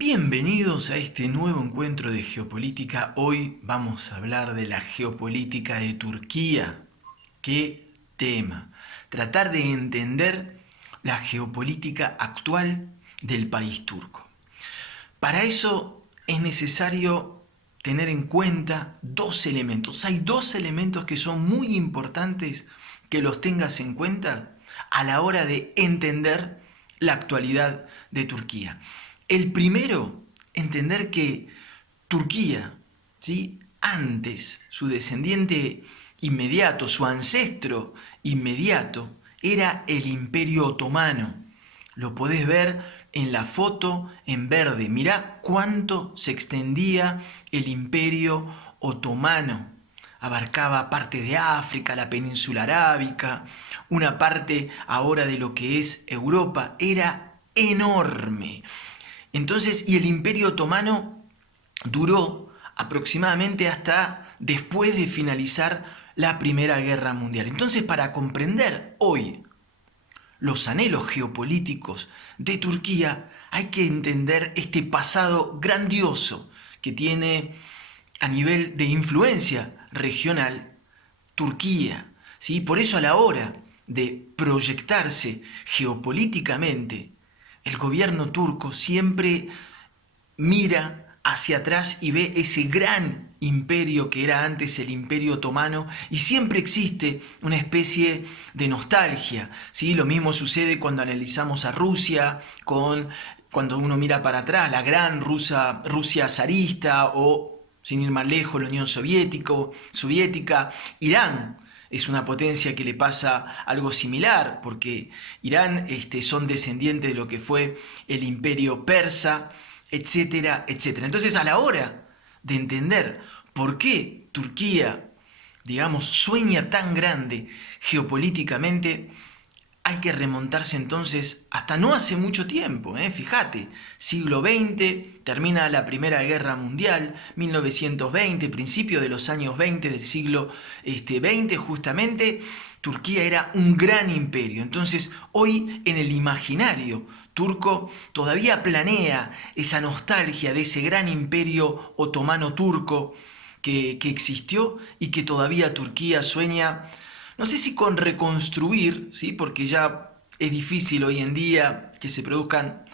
Bienvenidos a este nuevo encuentro de geopolítica. Hoy vamos a hablar de la geopolítica de Turquía. ¿Qué tema? Tratar de entender la geopolítica actual del país turco. Para eso es necesario tener en cuenta dos elementos. Hay dos elementos que son muy importantes que los tengas en cuenta a la hora de entender la actualidad de Turquía. El primero, entender que Turquía, ¿sí?, antes, su descendiente inmediato, su ancestro inmediato, era el Imperio Otomano. Lo podés ver en la foto en verde. Mirá cuánto se extendía el Imperio Otomano. Abarcaba parte de África, la península arábica, una parte ahora de lo que es Europa. Era enorme. Entonces, y el Imperio Otomano duró aproximadamente hasta después de finalizar la Primera Guerra Mundial. Entonces, para comprender hoy los anhelos geopolíticos de Turquía, hay que entender este pasado grandioso que tiene a nivel de influencia regional Turquía. ¿Sí? Por eso a la hora de proyectarse geopolíticamente, el gobierno turco siempre mira hacia atrás y ve ese gran imperio que era antes el Imperio Otomano, y siempre existe una especie de nostalgia, ¿sí? Lo mismo sucede cuando analizamos a Rusia, cuando uno mira para atrás, la gran Rusia zarista, o sin ir más lejos, la Unión Soviética, Irán. Es una potencia que le pasa algo similar, porque Irán son descendientes de lo que fue el imperio persa, etcétera, etcétera. Entonces, a la hora de entender por qué Turquía, digamos, sueña tan grande geopolíticamente, hay que remontarse entonces hasta no hace mucho tiempo, fíjate, siglo XX, termina la Primera Guerra Mundial, 1920, principio de los años 20 del siglo XX justamente, Turquía era un gran imperio. Entonces hoy en el imaginario turco todavía planea esa nostalgia de ese gran imperio otomano turco que existió y que todavía Turquía sueña, no sé si con reconstruir, ¿sí?, porque ya es difícil hoy en día que se produzcan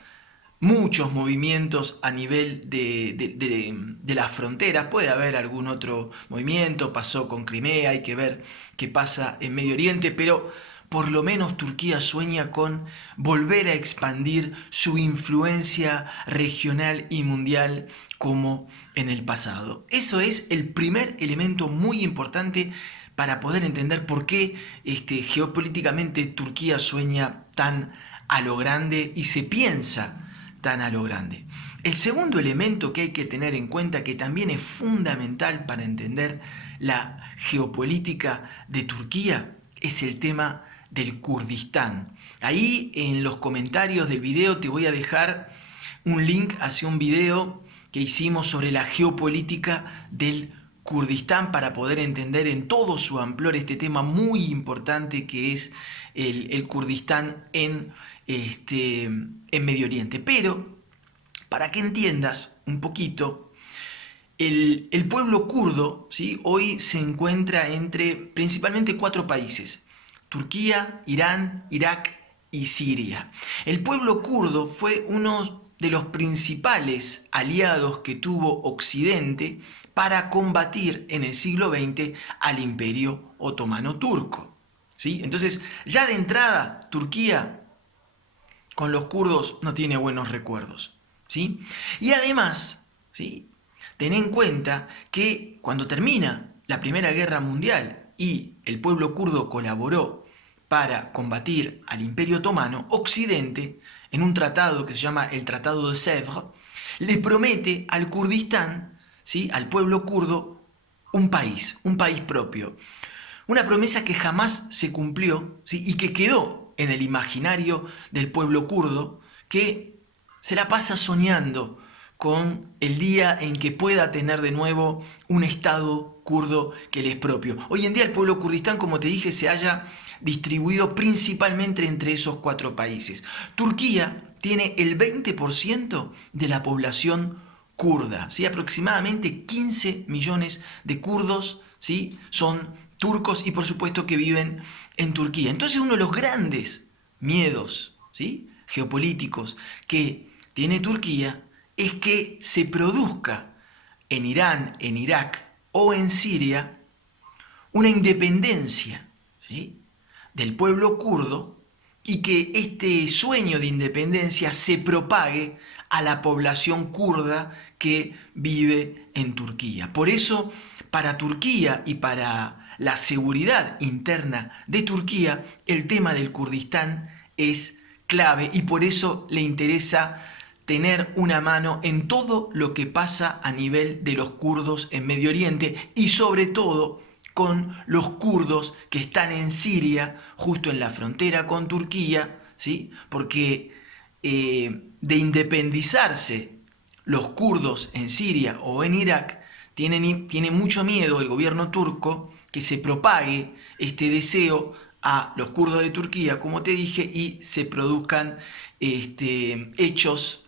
muchos movimientos a nivel de las fronteras. Puede haber algún otro movimiento, pasó con Crimea, hay que ver qué pasa en Medio Oriente, pero por lo menos Turquía sueña con volver a expandir su influencia regional y mundial como en el pasado. Eso es el primer elemento muy importante para poder entender por qué geopolíticamente Turquía sueña tan a lo grande y se piensa tan a lo grande. El segundo elemento que hay que tener en cuenta, que también es fundamental para entender la geopolítica de Turquía, es el tema del Kurdistán. Ahí en los comentarios del video te voy a dejar un link hacia un video que hicimos sobre la geopolítica del Kurdistán para poder entender en todo su amplor este tema muy importante que es el Kurdistán en Medio Oriente. Pero, para que entiendas un poquito, el pueblo kurdo, ¿sí?, hoy se encuentra entre principalmente cuatro países: Turquía, Irán, Irak y Siria. El pueblo kurdo fue uno de los principales aliados que tuvo Occidente para combatir en el siglo XX al Imperio Otomano Turco. ¿Sí? Entonces, ya de entrada, Turquía con los kurdos no tiene buenos recuerdos. ¿Sí? Y además, ¿sí?, ten en cuenta que cuando termina la Primera Guerra Mundial y el pueblo kurdo colaboró para combatir al Imperio Otomano, Occidente, en un tratado que se llama el Tratado de Sèvres, le promete al Kurdistán, ¿sí?, al pueblo kurdo, un país propio. Una promesa que jamás se cumplió, ¿sí?, y que quedó en el imaginario del pueblo kurdo, que se la pasa soñando con el día en que pueda tener de nuevo un estado kurdo que le es propio. Hoy en día el pueblo kurdistán, como te dije, se halla distribuido principalmente entre esos 4 países. Turquía tiene el 20% de la población kurda, ¿sí? Aproximadamente 15 millones de kurdos, ¿sí? Son turcos y por supuesto que viven en Turquía. Entonces uno de los grandes miedos, ¿sí?, geopolíticos que tiene Turquía es que se produzca en Irán, en Irak o en Siria una independencia, ¿sí?, del pueblo kurdo, y que este sueño de independencia se propague a la población kurda que vive en Turquía. Por eso, para Turquía y para la seguridad interna de Turquía, el tema del Kurdistán es clave y por eso le interesa tener una mano en todo lo que pasa a nivel de los kurdos en Medio Oriente y sobre todo con los kurdos que están en Siria, justo en la frontera con Turquía, ¿sí? Porque de independizarse los kurdos en Siria o en Irak, tiene mucho miedo el gobierno turco que se propague este deseo a los kurdos de Turquía, como te dije, y se produzcan hechos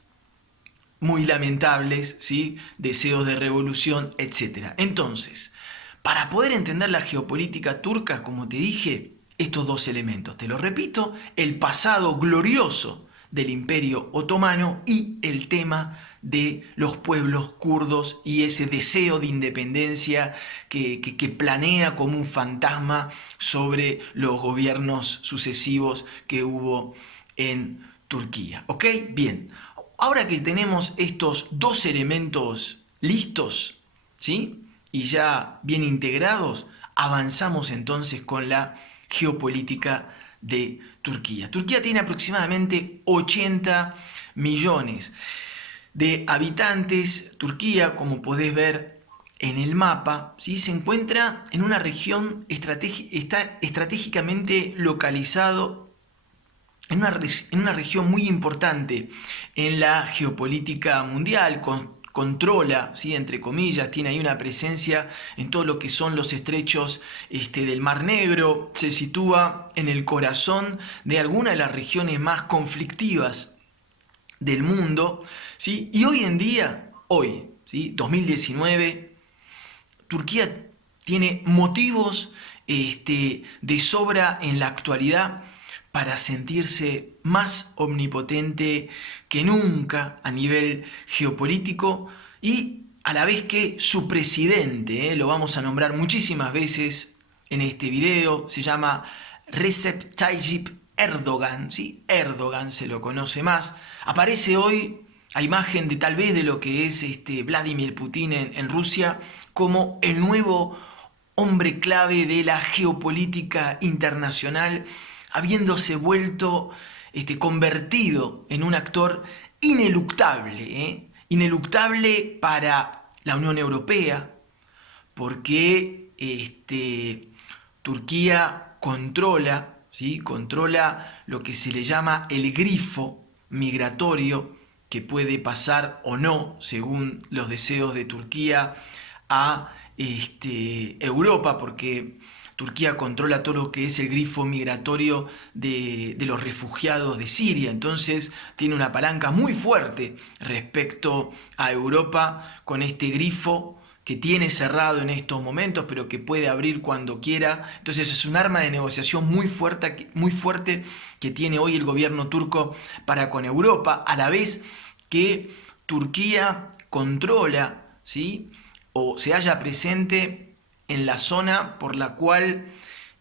muy lamentables, ¿sí?, deseos de revolución, etc. Entonces, para poder entender la geopolítica turca, como te dije, estos 2 elementos, te lo repito, el pasado glorioso del Imperio Otomano y el tema de los pueblos kurdos y ese deseo de independencia que planea como un fantasma sobre los gobiernos sucesivos que hubo en Turquía. ¿Ok? Bien. Ahora que tenemos estos 2 elementos listos, ¿sí?, y ya bien integrados, avanzamos entonces con la geopolítica de Turquía. Turquía tiene aproximadamente 80 millones de habitantes. Turquía, como podés ver en el mapa, ¿sí?, se encuentra en una región está estratégicamente localizado en una región muy importante en la geopolítica mundial. Controla, ¿sí?, entre comillas, tiene ahí una presencia en todo lo que son los estrechos del Mar Negro, se sitúa en el corazón de alguna de las regiones más conflictivas del mundo, ¿sí? Y hoy en día, ¿sí?, 2019, Turquía tiene motivos de sobra en la actualidad para sentirse más omnipotente que nunca a nivel geopolítico, y a la vez que su presidente, lo vamos a nombrar muchísimas veces en este video, se llama Recep Tayyip Erdogan, ¿sí? Erdogan se lo conoce más, aparece hoy a imagen de tal vez de lo que es Vladimir Putin en Rusia como el nuevo hombre clave de la geopolítica internacional, habiéndose vuelto convertido en un actor ineluctable, ineluctable para la Unión Europea, porque Turquía controla, ¿sí?, controla lo que se le llama el grifo migratorio, que puede pasar o no, según los deseos de Turquía, a Europa, porque Turquía controla todo lo que es el grifo migratorio de los refugiados de Siria. Entonces tiene una palanca muy fuerte respecto a Europa con este grifo que tiene cerrado en estos momentos, pero que puede abrir cuando quiera. Entonces es un arma de negociación muy fuerte que tiene hoy el gobierno turco para con Europa, a la vez que Turquía controla, ¿sí?, o se halla presente en la zona por la cual,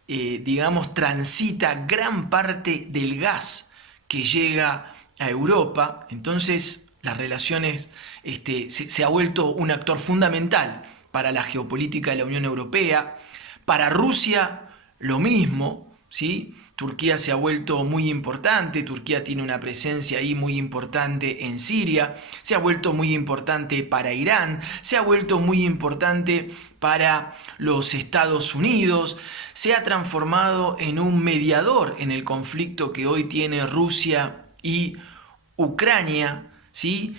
digamos, transita gran parte del gas que llega a Europa. Entonces las relaciones, se ha vuelto un actor fundamental para la geopolítica de la Unión Europea. Para Rusia lo mismo, ¿sí? Turquía se ha vuelto muy importante, Turquía tiene una presencia ahí muy importante en Siria, se ha vuelto muy importante para Irán, se ha vuelto muy importante para los Estados Unidos, se ha transformado en un mediador en el conflicto que hoy tiene Rusia y Ucrania, ¿sí?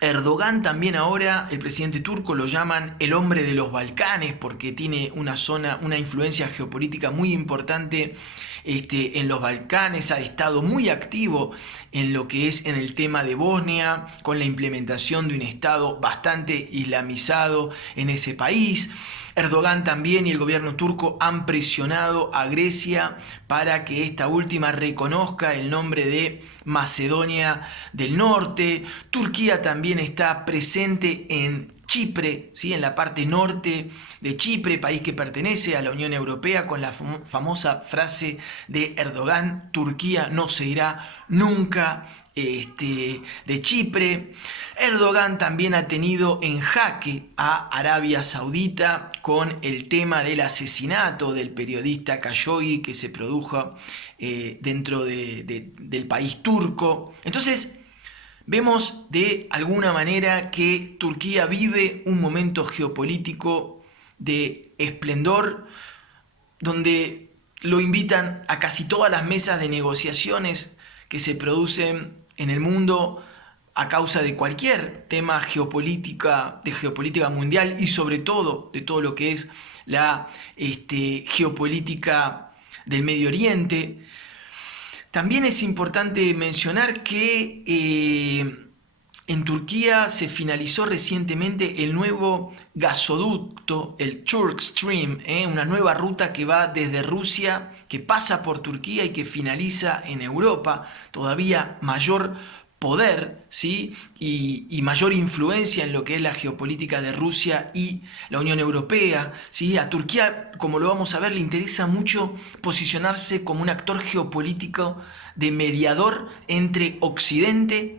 Erdogan también ahora, el presidente turco, lo llaman el hombre de los Balcanes porque tiene una influencia geopolítica muy importante en los Balcanes, ha estado muy activo en lo que es en el tema de Bosnia, con la implementación de un Estado bastante islamizado en ese país. Erdogan también y el gobierno turco han presionado a Grecia para que esta última reconozca el nombre de Macedonia del Norte. Turquía también está presente en Chipre, ¿sí? En la parte norte de Chipre, país que pertenece a la Unión Europea, con la famosa frase de Erdogan: Turquía no se irá nunca de Chipre. Erdogan también ha tenido en jaque a Arabia Saudita con el tema del asesinato del periodista Khashoggi que se produjo dentro del país turco. Entonces, vemos de alguna manera que Turquía vive un momento geopolítico de esplendor, donde lo invitan a casi todas las mesas de negociaciones que se producen en el mundo a causa de cualquier tema de geopolítica mundial y sobre todo de todo lo que es la geopolítica del Medio Oriente. También es importante mencionar que en Turquía se finalizó recientemente el nuevo gasoducto, el Turk Stream, una nueva ruta que va desde Rusia, que pasa por Turquía y que finaliza en Europa. Todavía mayor poder, ¿sí? y mayor influencia en lo que es la geopolítica de Rusia y la Unión Europea, ¿sí? A Turquía, como lo vamos a ver, le interesa mucho posicionarse como un actor geopolítico de mediador entre Occidente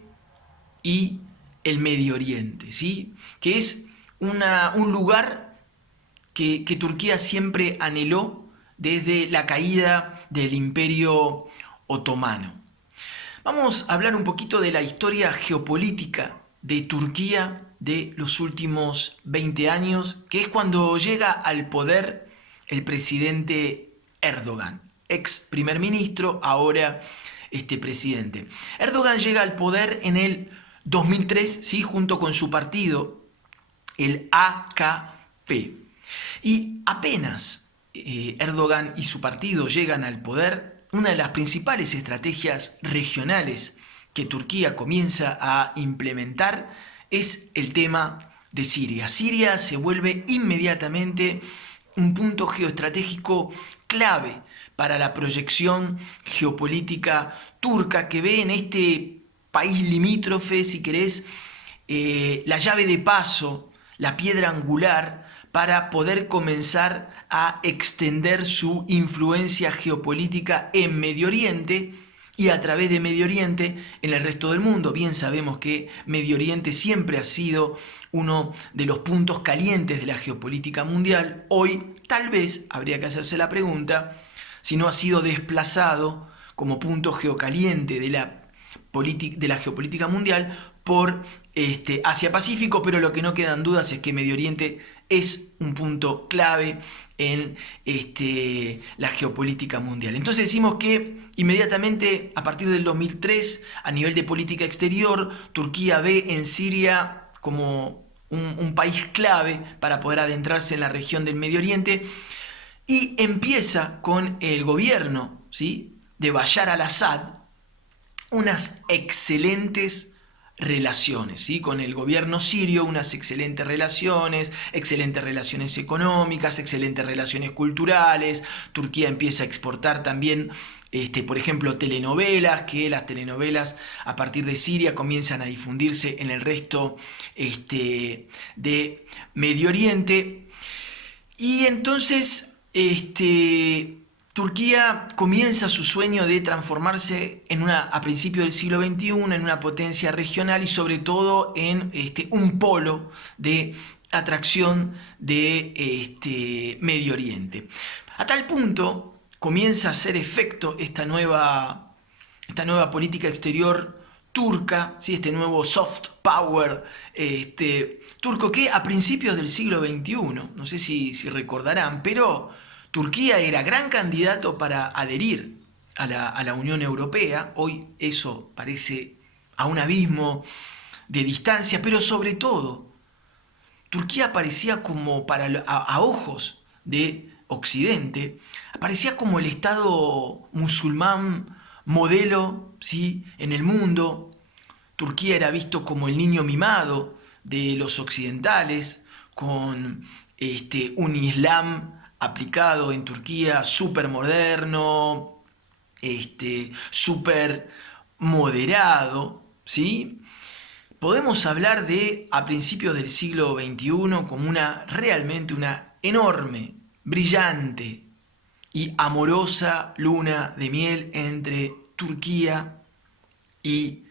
y el Medio Oriente, ¿sí? Que es un lugar que Turquía siempre anheló desde la caída del Imperio Otomano. Vamos a hablar un poquito de la historia geopolítica de Turquía de los últimos 20 años, que es cuando llega al poder el presidente Erdogan, ex primer ministro, ahora presidente. Erdogan llega al poder en el 2003, ¿sí? Junto con su partido, el AKP. Y apenas Erdogan y su partido llegan al poder, una de las principales estrategias regionales que Turquía comienza a implementar es el tema de Siria. Siria se vuelve inmediatamente un punto geoestratégico clave para la proyección geopolítica turca, que ve en este país limítrofe, si querés, la llave de paso, la piedra angular para poder comenzar a extender su influencia geopolítica en Medio Oriente y a través de Medio Oriente en el resto del mundo. Bien sabemos que Medio Oriente siempre ha sido uno de los puntos calientes de la geopolítica mundial. Hoy tal vez habría que hacerse la pregunta si no ha sido desplazado como punto geocaliente de la geopolítica mundial por Asia-Pacífico, pero lo que no quedan dudas es que Medio Oriente es un punto clave en la geopolítica mundial. Entonces decimos que inmediatamente a partir del 2003, a nivel de política exterior, Turquía ve en Siria como un país clave para poder adentrarse en la región del Medio Oriente y empieza con el gobierno, ¿sí?, de Bashar al-Assad unas excelentes relaciones, ¿sí? Con el gobierno sirio, unas excelentes relaciones económicas, excelentes relaciones culturales. Turquía empieza a exportar también, por ejemplo, telenovelas, que las telenovelas a partir de Siria comienzan a difundirse en el resto de Medio Oriente. Y entonces, Turquía comienza su sueño de transformarse a principios del siglo XXI en una potencia regional y sobre todo en un polo de atracción de Medio Oriente. A tal punto comienza a hacer efecto esta nueva política exterior turca, ¿sí?, este nuevo soft power turco que a principios del siglo XXI, no sé si recordarán, pero Turquía era gran candidato para adherir a la Unión Europea. Hoy eso parece a un abismo de distancia, pero sobre todo, Turquía parecía como a ojos de Occidente, aparecía como el Estado musulmán modelo, ¿sí?, en el mundo. Turquía era visto como el niño mimado de los occidentales, con un Islam aplicado en Turquía súper moderno, súper moderado, ¿sí? Podemos hablar de, a principios del siglo XXI, como realmente una enorme, brillante y amorosa luna de miel entre Turquía y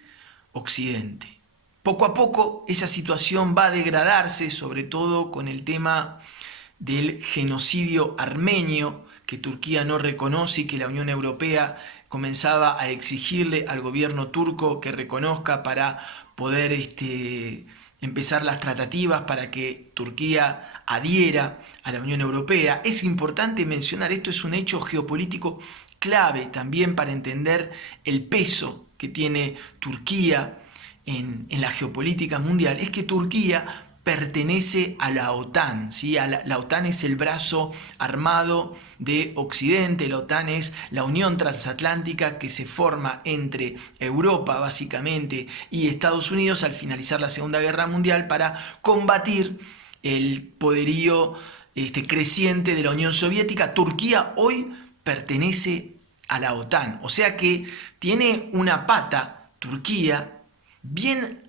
Occidente. Poco a poco esa situación va a degradarse, sobre todo con el tema del genocidio armenio, que Turquía no reconoce y que la Unión Europea comenzaba a exigirle al gobierno turco que reconozca para poder empezar las tratativas para que Turquía adhiera a la Unión Europea. Es importante mencionar, esto es un hecho geopolítico clave también para entender el peso que tiene Turquía en la geopolítica mundial, es que Turquía pertenece a la OTAN, ¿sí? La OTAN es el brazo armado de Occidente, la OTAN es la unión transatlántica que se forma entre Europa básicamente y Estados Unidos al finalizar la Segunda Guerra Mundial para combatir el poderío creciente de la Unión Soviética. Turquía hoy pertenece a la OTAN, o sea que tiene una pata, Turquía, bien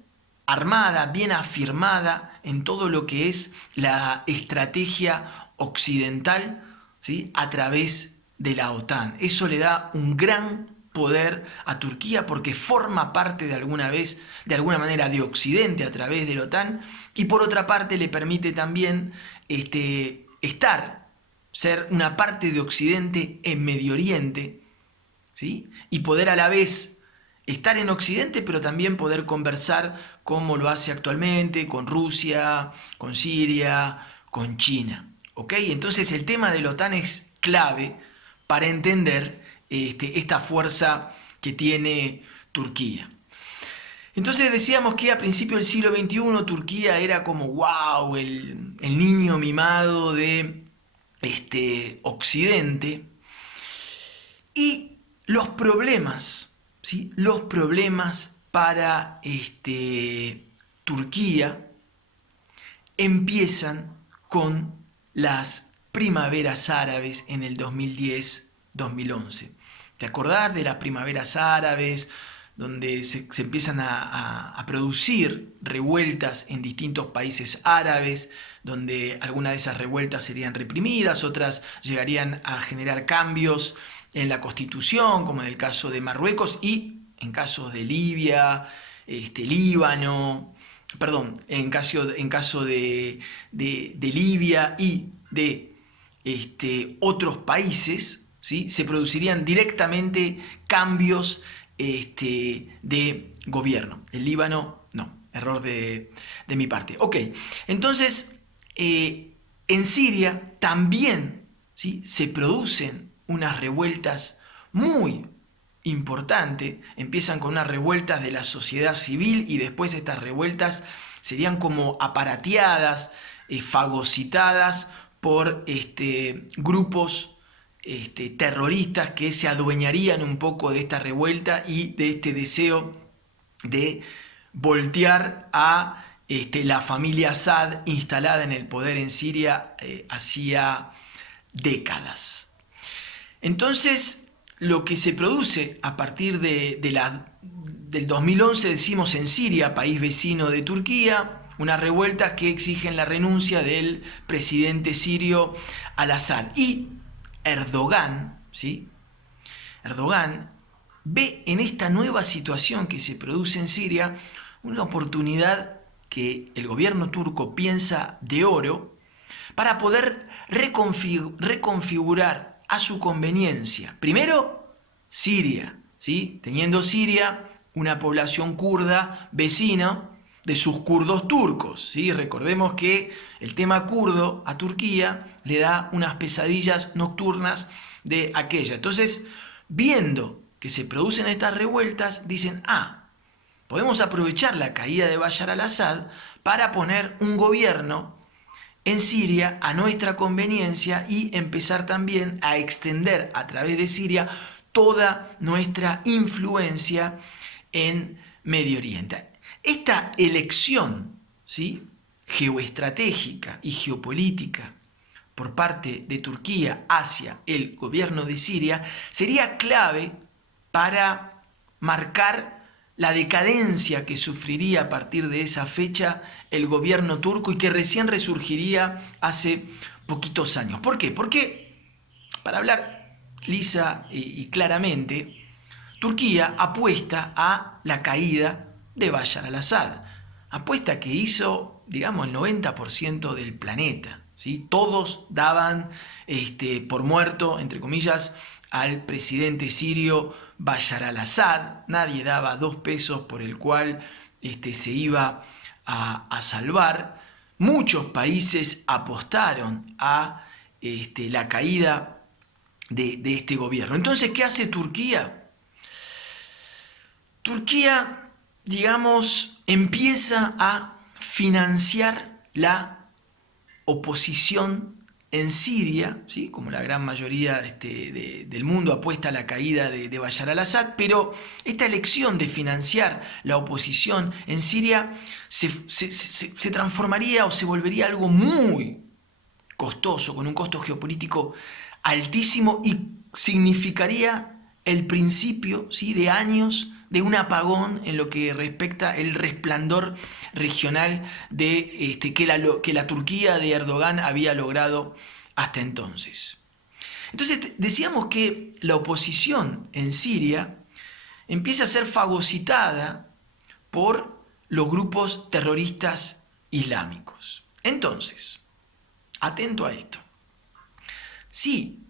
armada, bien afirmada en todo lo que es la estrategia occidental, ¿sí?, a través de la OTAN. Eso le da un gran poder a Turquía porque forma parte de alguna manera de Occidente a través de la OTAN, y por otra parte le permite también ser una parte de Occidente en Medio Oriente, ¿sí?, y poder a la vez estar en Occidente, pero también poder conversar como lo hace actualmente con Rusia, con Siria, con China. ¿Ok? Entonces el tema de la OTAN es clave para entender esta fuerza que tiene Turquía. Entonces decíamos que a principios del siglo XXI Turquía era como, wow, el niño mimado de Occidente. Y los problemas, ¿sí?, los problemas para Turquía empiezan con las primaveras árabes en el 2010-2011. ¿Te acordás de las primaveras árabes, donde se empiezan a producir revueltas en distintos países árabes, donde algunas de esas revueltas serían reprimidas, otras llegarían a generar cambios en la Constitución, como en el caso de Marruecos y en casos de Libia, Líbano, perdón, en caso de Libia y de otros países, ¿sí?, se producirían directamente cambios de gobierno. El Líbano, no, error de mi parte. Ok, entonces en Siria también, ¿sí?, se producen unas revueltas muy importantes. Empiezan con unas revueltas de la sociedad civil y después estas revueltas serían como aparateadas, fagocitadas por grupos terroristas que se adueñarían un poco de esta revuelta y de este deseo de voltear a la familia Assad instalada en el poder en Siria hacía décadas. Entonces, lo que se produce a partir del 2011, decimos en Siria, país vecino de Turquía, unas revueltas que exigen la renuncia del presidente sirio al-Assad. Y Erdogan, ¿sí?, Erdogan ve en esta nueva situación que se produce en Siria una oportunidad que el gobierno turco piensa de oro para poder reconfigurar a su conveniencia. Primero, Siria, ¿sí?, teniendo Siria una población kurda vecina de sus kurdos turcos, ¿sí? Recordemos que el tema kurdo a Turquía le da unas pesadillas nocturnas de aquella. Entonces, viendo que se producen estas revueltas, dicen, podemos aprovechar la caída de Bashar al-Assad para poner un gobierno en Siria a nuestra conveniencia y empezar también a extender a través de Siria toda nuestra influencia en Medio Oriente. Esta elección, ¿sí?, geoestratégica y geopolítica por parte de Turquía hacia el gobierno de Siria sería clave para marcar la decadencia que sufriría a partir de esa fecha el gobierno turco y que recién resurgiría hace poquitos años. ¿Por qué? Porque, para hablar lisa y claramente, Turquía apuesta a la caída de Bashar al-Assad. Apuesta que hizo, digamos, el 90% del planeta, ¿sí? Todos daban por muerto, entre comillas, al presidente sirio Bashar al-Assad. Nadie daba 2 pesos por el cual se iba a salvar. Muchos países apostaron a la caída de este gobierno. Entonces, ¿qué hace Turquía? Turquía, digamos, empieza a financiar la oposición en Siria, ¿sí?, como la gran mayoría del mundo apuesta a la caída de Bashar al-Assad, pero esta elección de financiar la oposición en Siria se transformaría o se volvería algo muy costoso, con un costo geopolítico altísimo, y significaría el principio, ¿sí?, de años de un apagón en lo que respecta el resplandor regional de que la Turquía de Erdogan había logrado hasta entonces. Entonces decíamos que la oposición en Siria empieza a ser fagocitada por los grupos terroristas islámicos. Entonces, atento a esto. Si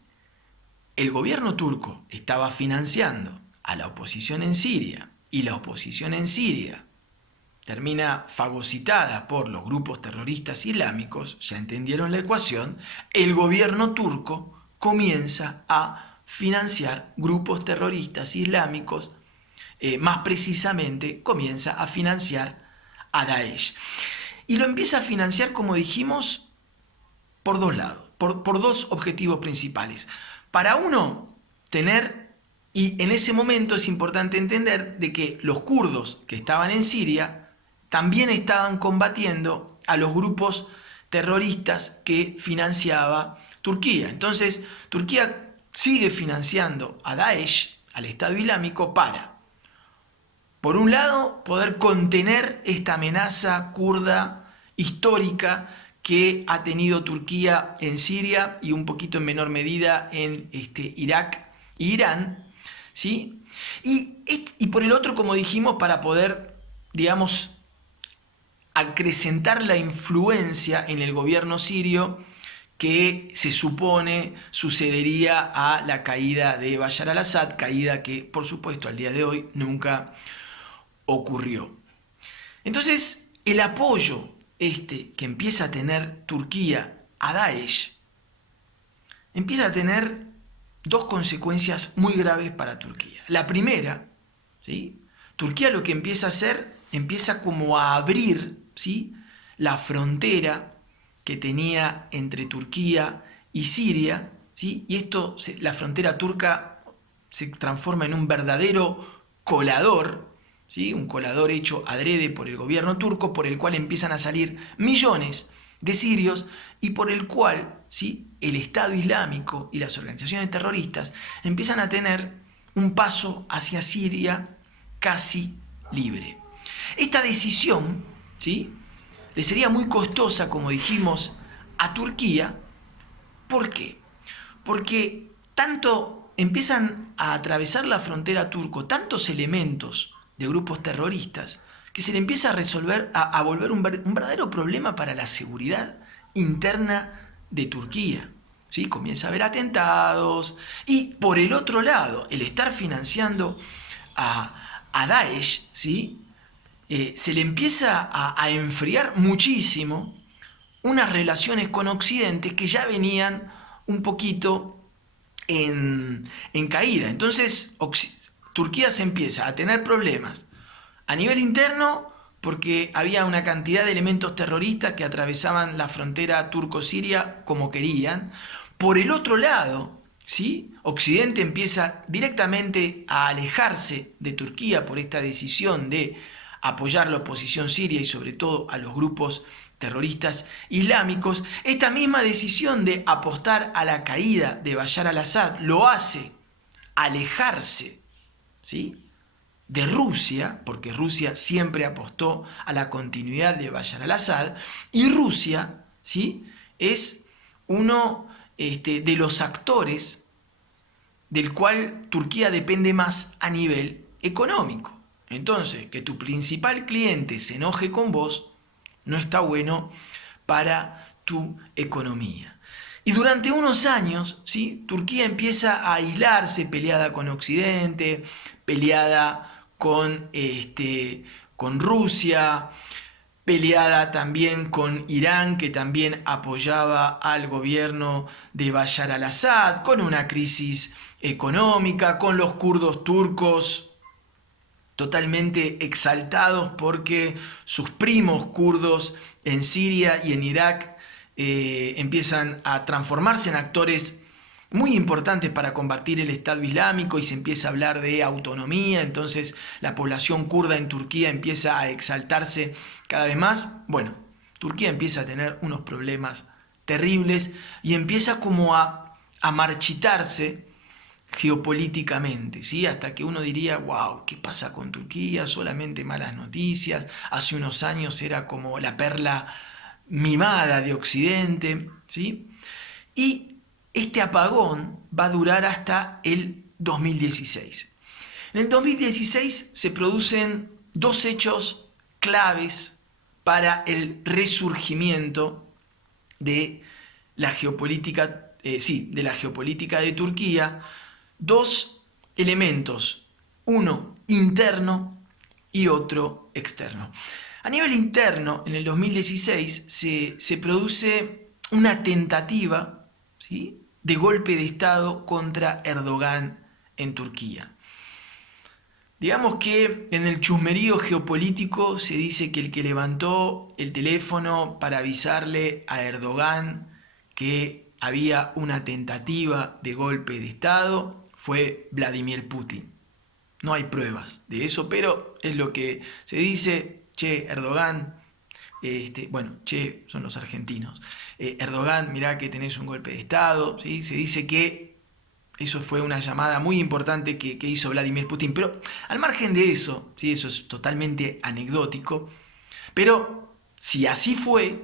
el gobierno turco estaba financiando a la oposición en Siria y la oposición en Siria termina fagocitada por los grupos terroristas islámicos, ya entendieron la ecuación, el gobierno turco comienza a financiar grupos terroristas islámicos, más precisamente comienza a financiar a Daesh. Y lo empieza a financiar, como dijimos, por 2 lados, por 2 objetivos principales. Para uno, tener, y en ese momento es importante entender de que los kurdos que estaban en Siria también estaban combatiendo a los grupos terroristas que financiaba Turquía. Entonces, Turquía sigue financiando a Daesh, al Estado Islámico, para, por un lado, poder contener esta amenaza kurda histórica que ha tenido Turquía en Siria y un poquito en menor medida en Irak e Irán, ¿sí? Y por el otro, como dijimos, para poder, digamos, acrecentar la influencia en el gobierno sirio que se supone sucedería a la caída de Bashar al-Assad, caída que, por supuesto, al día de hoy nunca ocurrió. Entonces, el apoyo que empieza a tener Turquía a Daesh empieza a tener 2 consecuencias muy graves para Turquía. La primera, ¿sí?, Turquía lo que empieza a hacer, empieza como a abrir, ¿sí?, la frontera que tenía entre Turquía y Siria, ¿sí?, y esto, la frontera turca se transforma en un verdadero colador, ¿sí?, un colador hecho adrede por el gobierno turco, por el cual empiezan a salir millones de sirios y por el cual, ¿sí?, el Estado Islámico y las organizaciones terroristas empiezan a tener un paso hacia Siria casi libre. Esta decisión, ¿sí?, le sería muy costosa, como dijimos, a Turquía. ¿Por qué? Porque tanto empiezan a atravesar la frontera turco tantos elementos de grupos terroristas que se le empieza a volver un verdadero problema para la seguridad interna de Turquía, ¿sí? Comienza a haber atentados y, por el otro lado, el estar financiando a Daesh, ¿sí?, se le empieza a enfriar muchísimo unas relaciones con Occidente que ya venían un poquito en caída. Entonces Turquía se empieza a tener problemas A nivel interno, porque había una cantidad de elementos terroristas que atravesaban la frontera turco-siria como querían. Por el otro lado, ¿sí? Occidente empieza directamente a alejarse de Turquía por esta decisión de apoyar la oposición siria y sobre todo a los grupos terroristas islámicos. Esta misma decisión de apostar a la caída de Bashar al-Assad lo hace alejarse, ¿sí?, de Rusia, porque Rusia siempre apostó a la continuidad de Bashar al-Assad, y Rusia, ¿sí?, es uno de los actores del cual Turquía depende más a nivel económico. Entonces, que tu principal cliente se enoje con vos no está bueno para tu economía. Y durante unos años, ¿sí?, Turquía empieza a aislarse, peleada con Occidente, peleada con Rusia, peleada también con Irán, que también apoyaba al gobierno de Bashar al-Assad, con una crisis económica, con los kurdos turcos totalmente exaltados porque sus primos kurdos en Siria y en Irak empiezan a transformarse en actores muy importantes para combatir el Estado Islámico y se empieza a hablar de autonomía, entonces la población kurda en Turquía empieza a exaltarse cada vez más. Bueno, Turquía empieza a tener unos problemas terribles y empieza como a marchitarse geopolíticamente, ¿sí? Hasta que uno diría, wow, ¿qué pasa con Turquía? Solamente malas noticias. Hace unos años era como la perla mimada de Occidente, ¿sí? Y este apagón va a durar hasta el 2016. En el 2016 se producen dos hechos claves para el resurgimiento de la geopolítica, de la geopolítica de Turquía. Dos elementos, uno interno y otro externo. A nivel interno, en el 2016 se produce una tentativa, ¿sí?, de golpe de Estado contra Erdogan en Turquía. Digamos que en el chusmerío geopolítico se dice que el que levantó el teléfono para avisarle a Erdogan que había una tentativa de golpe de Estado fue Vladimir Putin. No hay pruebas de eso, pero es lo que se dice. Che, Erdogan, bueno, che, son los argentinos. Erdogan, mirá que tenés un golpe de Estado, ¿sí? Se dice que eso fue una llamada muy importante que hizo Vladimir Putin. Pero al margen de eso, ¿sí?, eso es totalmente anecdótico. Pero si así fue,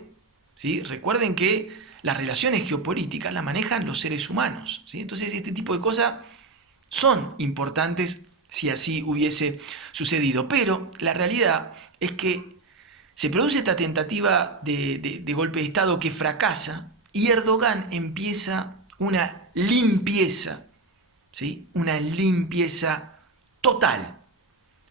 ¿sí?, recuerden que las relaciones geopolíticas las manejan los seres humanos, ¿sí? Entonces este tipo de cosas son importantes si así hubiese sucedido. Pero la realidad es que se produce esta tentativa de golpe de Estado que fracasa y Erdogan empieza una limpieza, ¿sí?, una limpieza total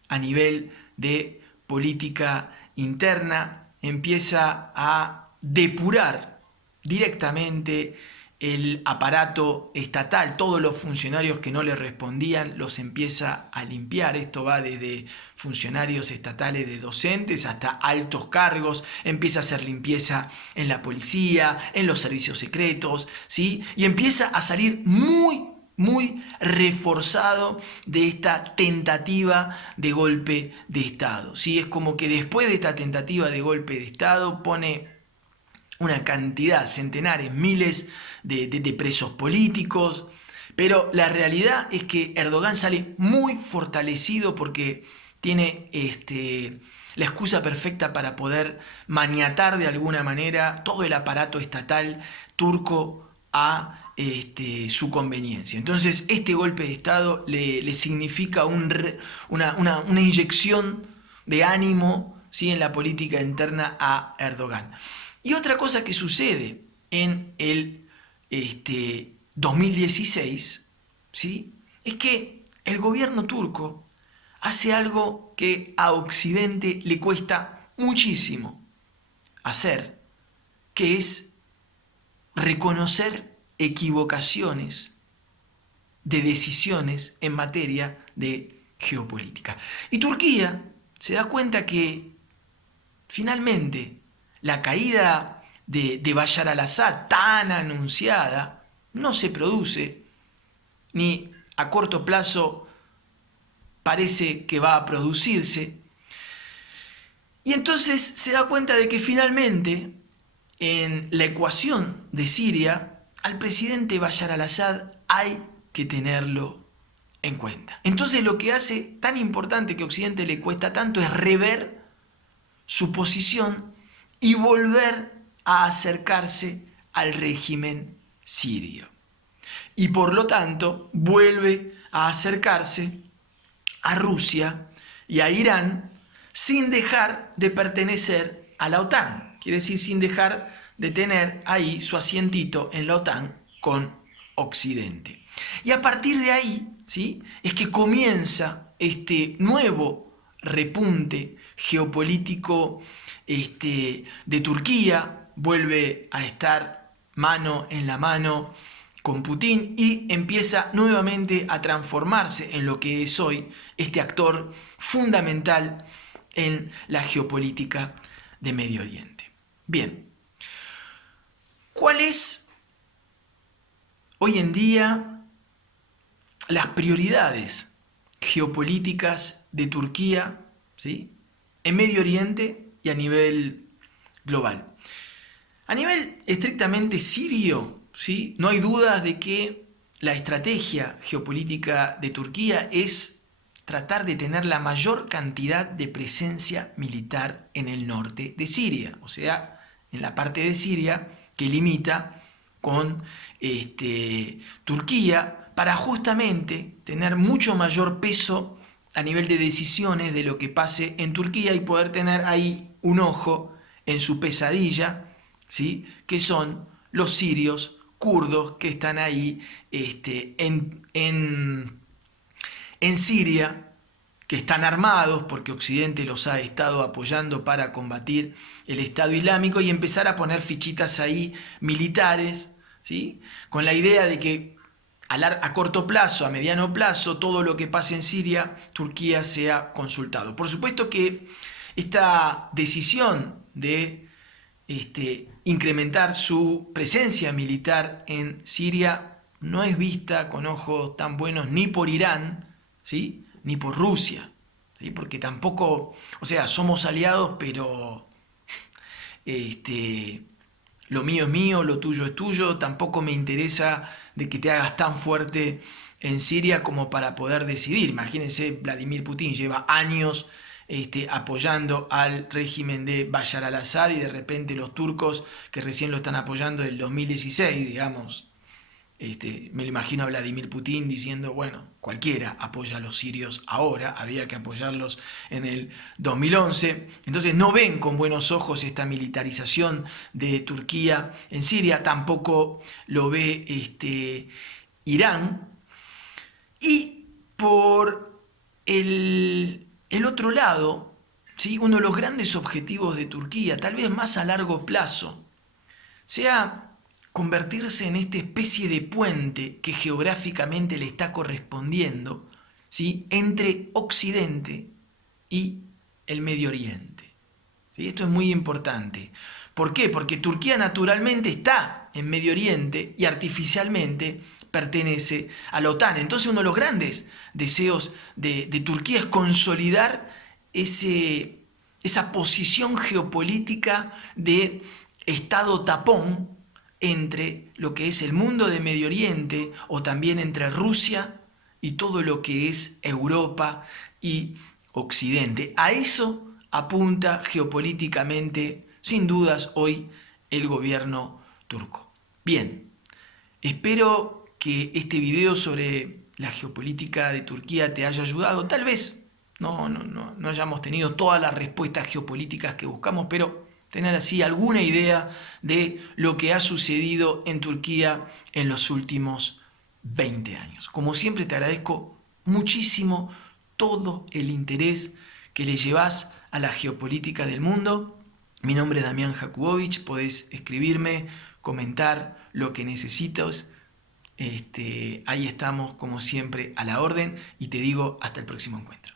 a nivel de política interna, empieza a depurar directamente el aparato estatal, todos los funcionarios que no le respondían los empieza a limpiar. Esto va desde funcionarios estatales de docentes hasta altos cargos, empieza a hacer limpieza en la policía, en los servicios secretos, ¿sí?, y empieza a salir muy reforzado de esta tentativa de golpe de Estado, ¿sí? Es como que después de esta tentativa de golpe de Estado pone una cantidad, centenares, miles de presos políticos, pero la realidad es que Erdogan sale muy fortalecido porque tiene la excusa perfecta para poder maniatar de alguna manera todo el aparato estatal turco a su conveniencia. Entonces este golpe de Estado le significa una inyección de ánimo, ¿sí?, en la política interna a Erdogan. Y otra cosa que sucede en el 2016, ¿sí?, es que el gobierno turco hace algo que a Occidente le cuesta muchísimo hacer, que es reconocer equivocaciones de decisiones en materia de geopolítica. Y Turquía se da cuenta que finalmente la caída de Bashar al-Assad tan anunciada no se produce, ni a corto plazo parece que va a producirse. Y entonces se da cuenta de que finalmente en la ecuación de Siria al presidente Bashar al-Assad hay que tenerlo en cuenta. Entonces lo que hace tan importante que a Occidente le cuesta tanto es rever su posición y volver a acercarse al régimen sirio. Y por lo tanto vuelve a acercarse a Rusia y a Irán sin dejar de pertenecer a la OTAN. Quiere decir, sin dejar de tener ahí su asientito en la OTAN con Occidente. Y a partir de ahí, ¿sí?, es que comienza este nuevo repunte geopolítico de Turquía, vuelve a estar mano en la mano con Putin y empieza nuevamente a transformarse en lo que es hoy este actor fundamental en la geopolítica de Medio Oriente. Bien, ¿cuáles hoy en día las prioridades geopolíticas de Turquía, ¿sí?, en Medio Oriente y a nivel global? A nivel estrictamente sirio, ¿sí?, no hay dudas de que la estrategia geopolítica de Turquía es tratar de tener la mayor cantidad de presencia militar en el norte de Siria, o sea, en la parte de Siria que limita con Turquía, para justamente tener mucho mayor peso a nivel de decisiones de lo que pase en Turquía y poder tener ahí un ojo en su pesadilla, ¿sí?, que son los sirios kurdos que están ahí en Siria, que están armados porque Occidente los ha estado apoyando para combatir el Estado Islámico y empezar a poner fichitas ahí militares, ¿sí?, con la idea de que a corto plazo, a mediano plazo, todo lo que pase en Siria, Turquía sea consultado. Por supuesto que esta decisión de incrementar su presencia militar en Siria no es vista con ojos tan buenos ni por Irán, ¿sí?, ni por Rusia, ¿sí?, porque tampoco, o sea, somos aliados, pero lo mío es mío, lo tuyo es tuyo, tampoco me interesa de que te hagas tan fuerte en Siria como para poder decidir. Imagínense, Vladimir Putin lleva años apoyando al régimen de Bashar al-Assad y de repente los turcos que recién lo están apoyando en el 2016, digamos, me lo imagino a Vladimir Putin diciendo, bueno, cualquiera apoya a los sirios ahora, había que apoyarlos en el 2011. Entonces no ven con buenos ojos esta militarización de Turquía en Siria, tampoco lo ve Irán. Y por el otro lado, ¿sí?, uno de los grandes objetivos de Turquía, tal vez más a largo plazo, sea convertirse en esta especie de puente que geográficamente le está correspondiendo, ¿sí?, entre Occidente y el Medio Oriente. ¿Sí? Esto es muy importante. ¿Por qué? Porque Turquía naturalmente está en Medio Oriente y artificialmente pertenece a la OTAN. Entonces uno de los grandes deseos de Turquía es consolidar esa posición geopolítica de Estado tapón entre lo que es el mundo de Medio Oriente o también entre Rusia y todo lo que es Europa y Occidente. A eso apunta geopolíticamente, sin dudas, hoy el gobierno turco. Bien, espero que este video sobre la geopolítica de Turquía te haya ayudado. Tal vez no hayamos tenido todas las respuestas geopolíticas que buscamos, pero tener así alguna idea de lo que ha sucedido en Turquía en los últimos 20 años. Como siempre te agradezco muchísimo todo el interés que le llevas a la geopolítica del mundo. Mi nombre es Damián Jakubowicz, podés escribirme, comentar lo que necesites. Ahí estamos como siempre a la orden y te digo hasta el próximo encuentro.